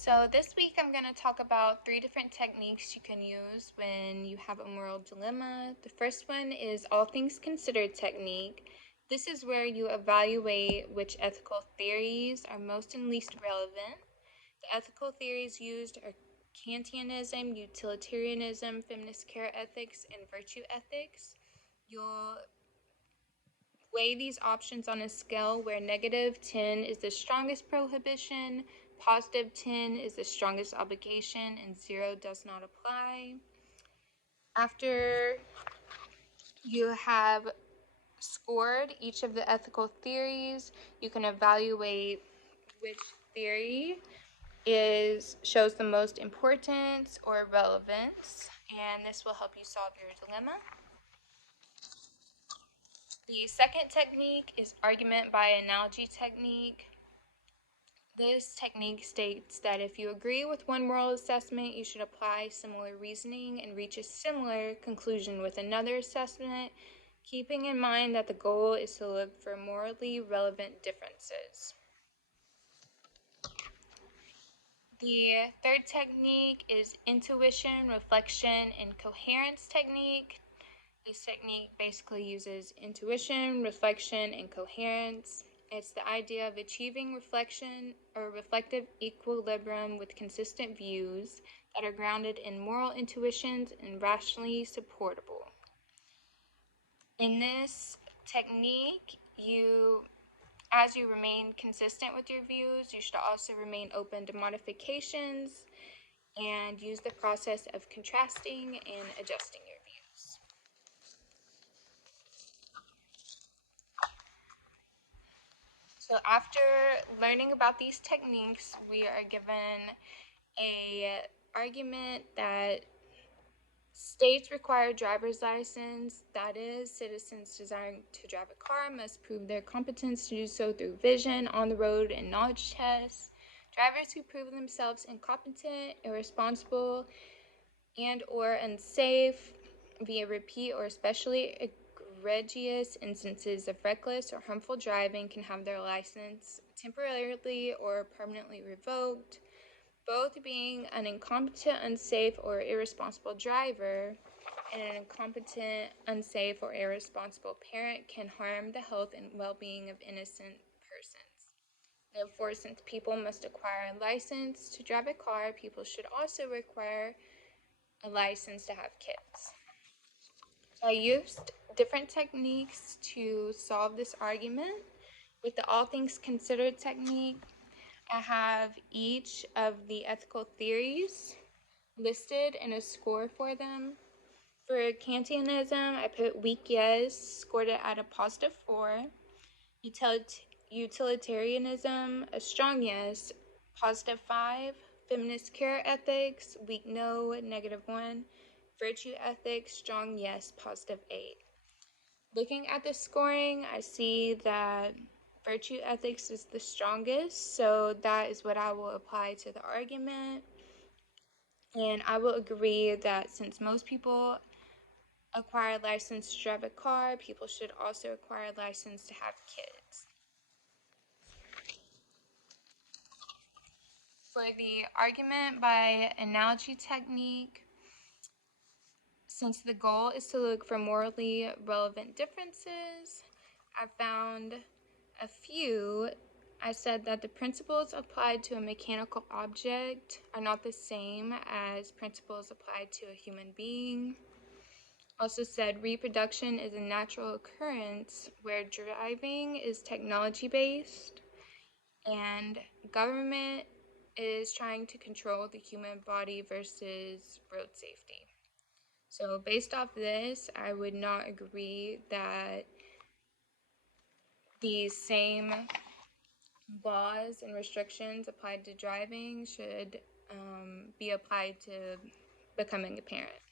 So this week I'm going to talk about 3 different techniques you can use when you have a moral dilemma. The first one is all things considered technique. This is where you evaluate which ethical theories are most and least relevant. The ethical theories used are Kantianism, utilitarianism, feminist care ethics, and virtue ethics. You'll weigh these options on a scale where -10 is the strongest prohibition, +10 is the strongest obligation, and 0 does not apply. After you have scored each of the ethical theories, you can evaluate which theory shows the most importance or relevance, and this will help you solve your dilemma. The second technique is argument by analogy technique. This technique states that if you agree with one moral assessment, you should apply similar reasoning and reach a similar conclusion with another assessment, keeping in mind that the goal is to look for morally relevant differences. The third technique is intuition, reflection, and coherence technique. This technique basically uses intuition, reflection, and coherence. It's the idea of achieving reflection or reflective equilibrium with consistent views that are grounded in moral intuitions and rationally supportable. In this technique, as you remain consistent with your views, you should also remain open to modifications and use the process of contrasting and adjusting your views. So after learning about these techniques, we are given a argument that states require driver's license. That is, citizens desiring to drive a car must prove their competence to do so through vision, on the road, and knowledge tests. Drivers who prove themselves incompetent, irresponsible, and or unsafe via repeat or especially egregious instances of reckless or harmful driving can have their license temporarily or permanently revoked. Both being an incompetent, unsafe, or irresponsible driver and an incompetent, unsafe, or irresponsible parent can harm the health and well-being of innocent persons. Therefore, since people must acquire a license to drive a car, people should also require a license to have kids. I used different techniques to solve this argument. With the all things considered technique, I have each of the ethical theories listed and a score for them. For Kantianism, I put weak yes, scored it at a +4. Utilitarianism, a strong yes, +5. Feminist care ethics, weak no, -1. Virtue ethics, strong yes, +8. Looking at the scoring, I see that virtue ethics is the strongest, so that is what I will apply to the argument. And I will agree that since most people acquire a license to drive a car, people should also acquire a license to have kids. For the argument by analogy technique, since the goal is to look for morally relevant differences, I found a few. I said that the principles applied to a mechanical object are not the same as principles applied to a human being. Also said reproduction is a natural occurrence where driving is technology-based, and government is trying to control the human body versus road safety. So based off this, I would not agree that these same laws and restrictions applied to driving should be applied to becoming a parent.